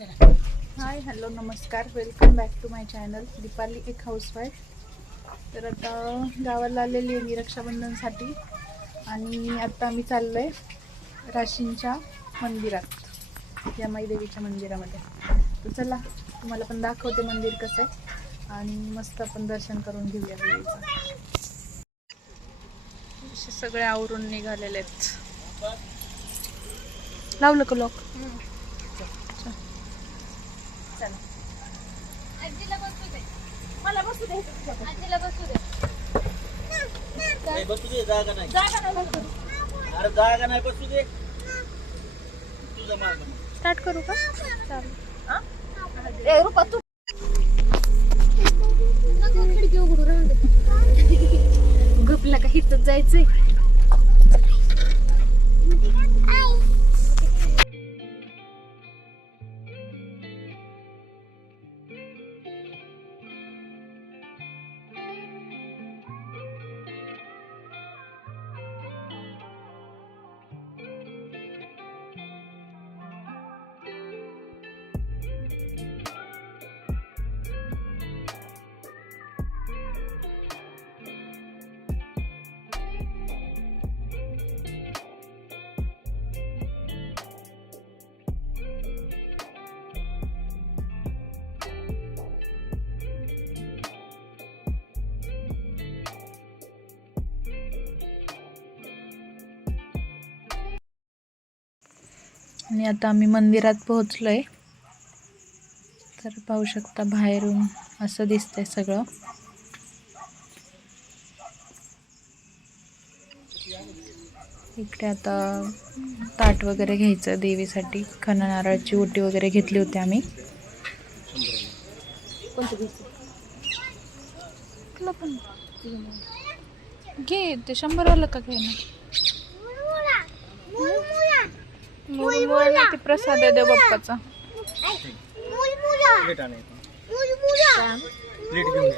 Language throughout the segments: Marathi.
हाय हॅलो नमस्कार, welcome back to my channel Deepali एक हाऊसवाईफ. तर आता गावाला आलेली आहे मी रक्षाबंधनसाठी आणि आता आम्ही चाललो आहे राशींच्या मंदिरात, या देवीच्या मंदिरामध्ये. तर चला तुम्हाला पण दाखवते मंदिर कसं आहे आणि मस्त आपण दर्शन करून घेऊया देवीचं. असे सगळे आवरून निघालेले आहेत. लावलं का लॉक? चला आजीला बसू दे, मला बसू दे. आजीला बसू दे. नाही बसू दे, जागा नाही. जागा नाही बसू. अरे जागा नाही, बसू दे. तुझा माग स्टार्ट करू का? चालेल. ए रुपा तू नको खिडकी उघडू राहू दे. गपला का हितच जायचंय. आणि आता आम्ही मंदिरात पोहोचलोय. तर पाहू शकता बाहेरून असं दिसतंय सगळं. इकडे आता ताट वगैरे घ्यायचं देवीसाठी. खणा नारळाची ओटी वगैरे घेतली होती आम्ही. कुठलं पण घे, ते 100 वाला का घे ना. मुरमुरा ते प्रसाद आहे देव बाप्पाचा. प्लेट आणायचं. प्लेट घेऊन ये.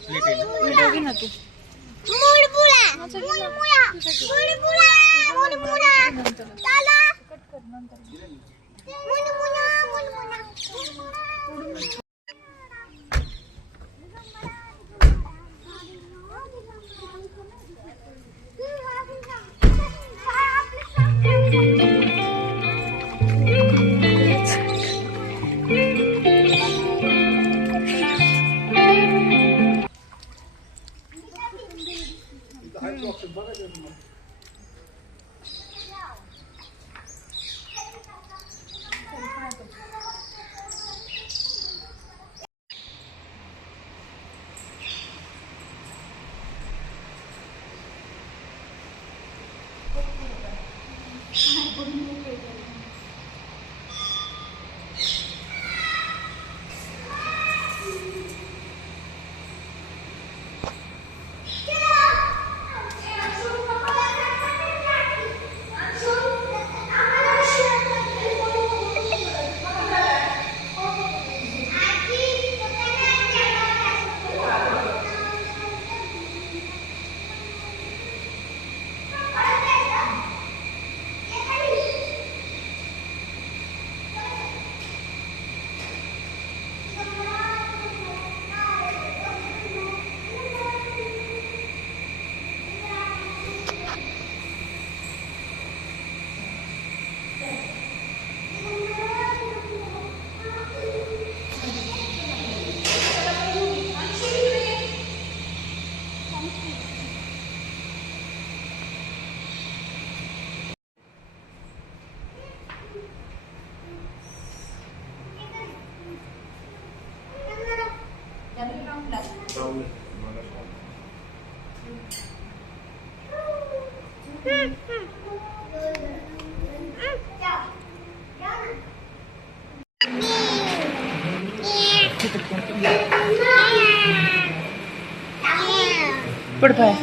प्लेट आहे ना. व्हिडिओ घे ना तू.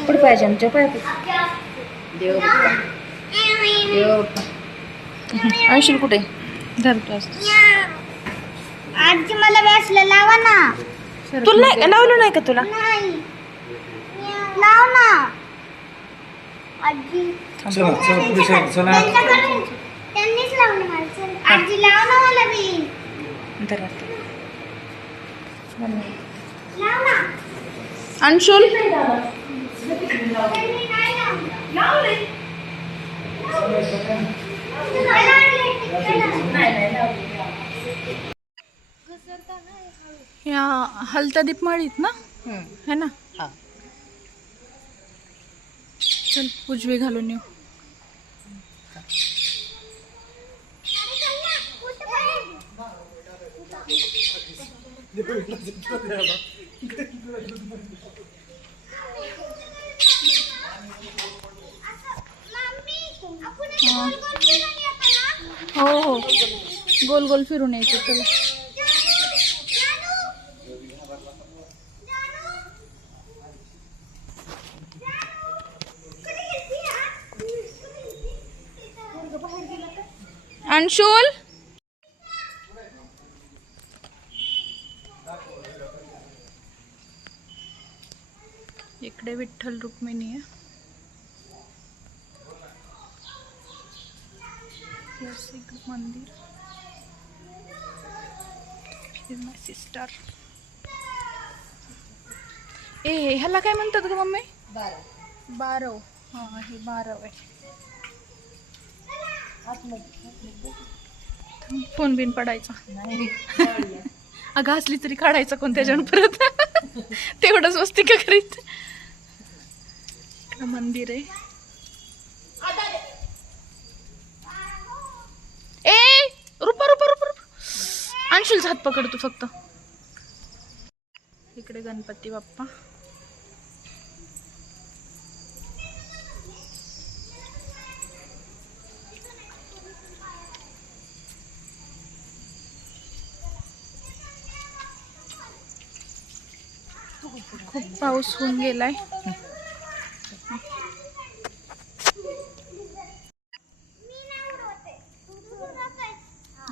पडपाय आमच्या पाय देव आणशील कुठे धरतो. आजी मला व्यासला लावा ना. तुला लावलं नाही का? तुला लाव ना आजी. चला त्यांनीच लावलं मला. आजी लाव ना मला बी. अंशुल या हलत्या दीपमाळीत ना है ना. चल उजवी घालून येऊ. हो हो गोल गोल फिरून यायचं. चला अंशुल इकडे विठ्ठल रुक्मिणी आहे. मंदिर माय सिस्टर. ए ह्याला काय म्हणतात ग मम्मी? बारव. हा हे बारव आहे. फोन बिन पडायचा अगं असली तरी काढायचा कोण त्याच्यानं परत तेवढंच वस्ती का करीत. मंदिर आहे. ए रुपा रुपा रुपा रुपा अंशुलचा हात पकड तू फक्त. इकडे गणपती बाप्पा. खूप पाऊस होऊन गेलाय.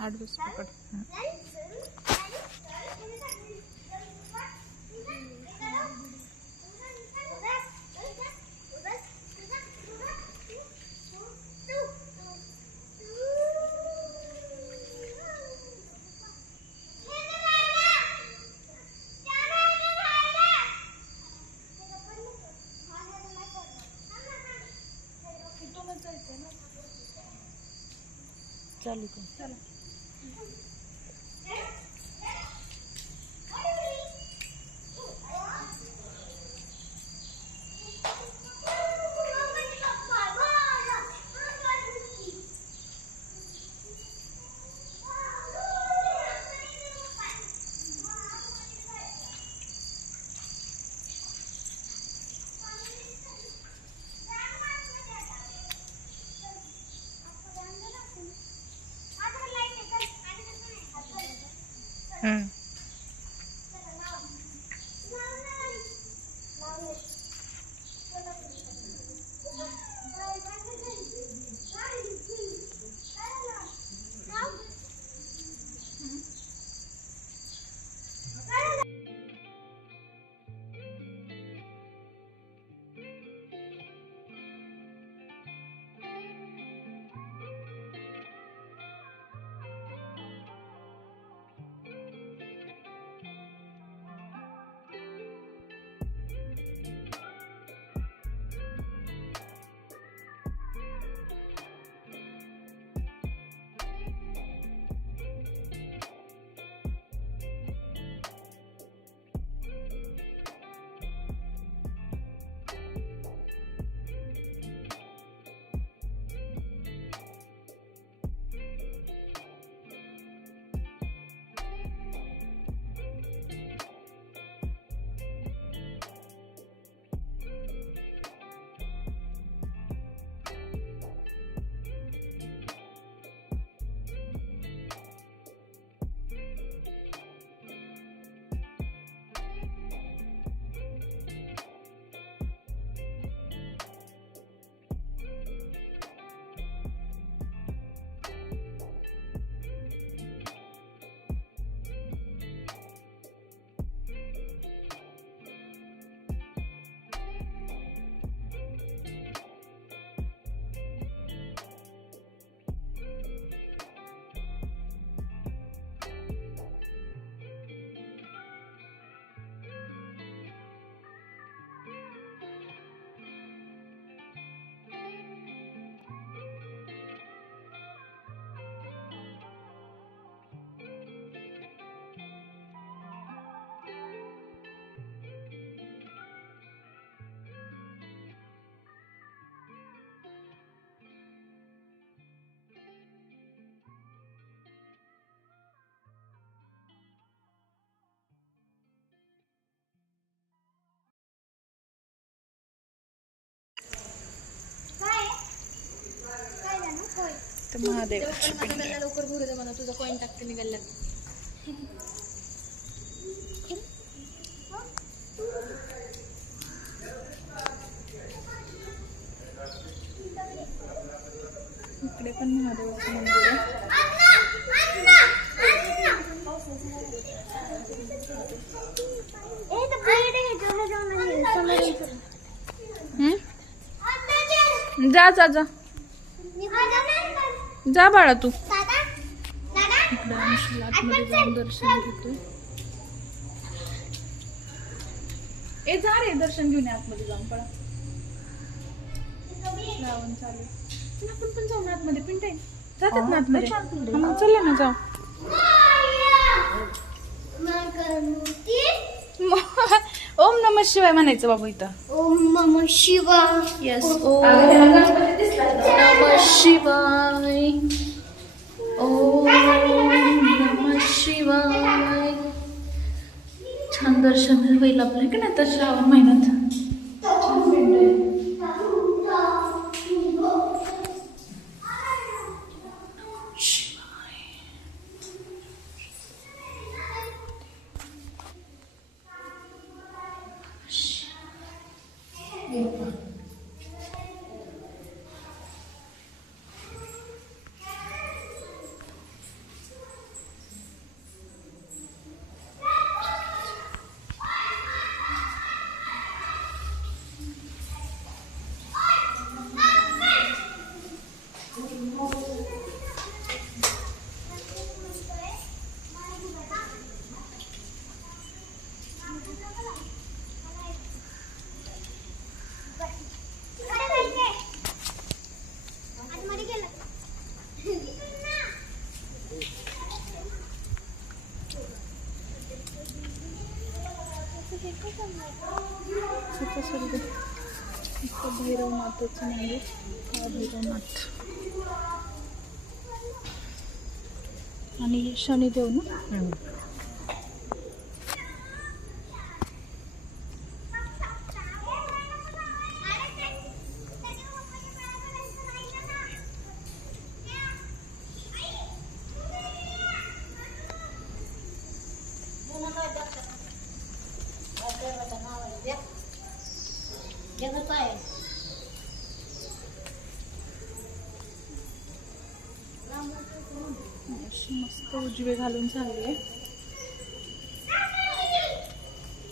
आडवस पकड. चालू कर. चला तर महादेवाची पिंड आहे. गल्ला लवकर भरू दे मला, तुझा कॉइन टाकते मी गल्ल्यात. इकडे पण महादेवाचं मंदिर आहे. जा जा जा जा बाळा तू. इकडे आम्ही आतमध्ये जाऊन दर्शन घेतोय. ए जा रे, दर्शन घेऊन ये आतमध्ये जाऊन. पळा, श्रावण चालू आहे. चल आपण पण जाऊ ना आतमध्ये. पिंट आहे, जातात ना आतमध्ये. हा, मग चल ना, जाऊ. ओम नमः शिवाय म्हणायचं बाबू इथं. ओम नमः शिवाय. येस, ओम नमः शिवाय. ओम नमः शिवाय. छान दर्शन होईल आपलं की नाही आता श्रावण महिन्यात. छान पिंड आहे. भैरवनाथाचं मंदिर. भैरवनाथ आणि शनिदेव ना. मस्त उजवे घालून झाली आहे.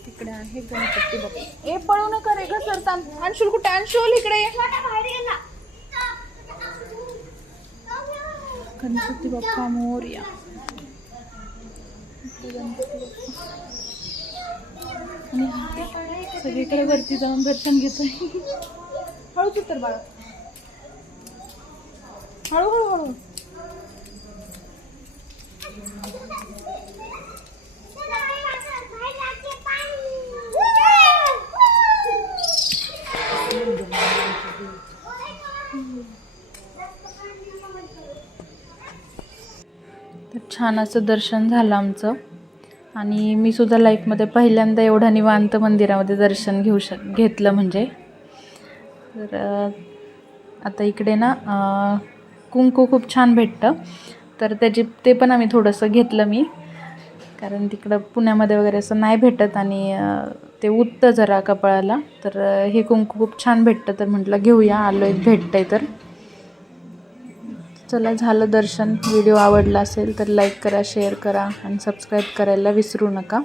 तिकडे आहे गणपती बाप्पा. ए पळू नका रे, घसरता. अंशुल कुठे? अंशुल इकडे ये. गणपती बाप्पा मोरया. गणपती बाप्पा. आणि सगळीकडे वरती जाऊन दर्शन घेतोय. हळूच उतर बाळा, हळू हळू हळू. तर छान असं दर्शन झालं आमचं. आणि मी सुद्धा लाईफमध्ये पहिल्यांदा एवढं निवांत मंदिरामध्ये दर्शन घेतलं म्हणजे. तर आता इकडे ना कुंकू खूप छान भेटतं, तर ते पण आम्ही थोडंसं घेतलं मी, कारण तिकडं पुण्यामध्ये वगैरे असं नाही भेटत आणि ते उठतं जरा कपाळाला. तर हे कुंकू खूप छान भेटतं, तर म्हटलं घेऊया, आलो आहे भेटतंय तर. चला, झालं दर्शन. व्हिडिओ आवडला असेल तर लाईक करा, शेअर करा आणि सबस्क्राईब करायला विसरू नका.